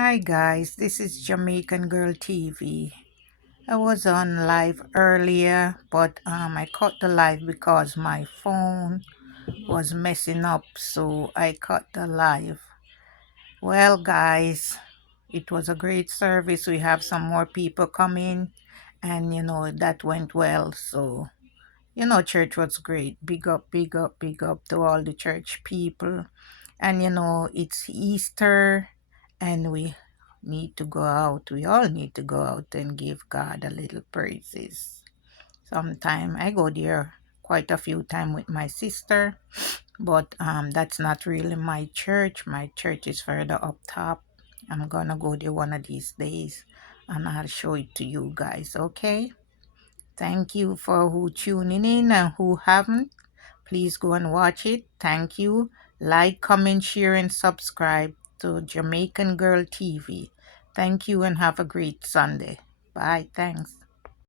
Hi guys, this is Jamaican Girl TV. I was on live earlier, but I cut the live because my phone was messing up, so I cut the live. Well guys, it was a great service. We have some more people coming, and that went well. So church was great. Big up, big up, big up to all the church people. And it's Easter, and we need to go out. We all need to go out and give God a little praises. Sometime I go there quite a few times with my sister, but that's not really my church. My church is further up top. I'm gonna go there one of these days, and I'll show it to you guys. Okay. Thank you for who tuning in and who haven't. Please go and watch it. Thank you. Like, comment, share, and subscribe to Jamaican Girl TV. Thank you and have a great Sunday. Bye. Thanks.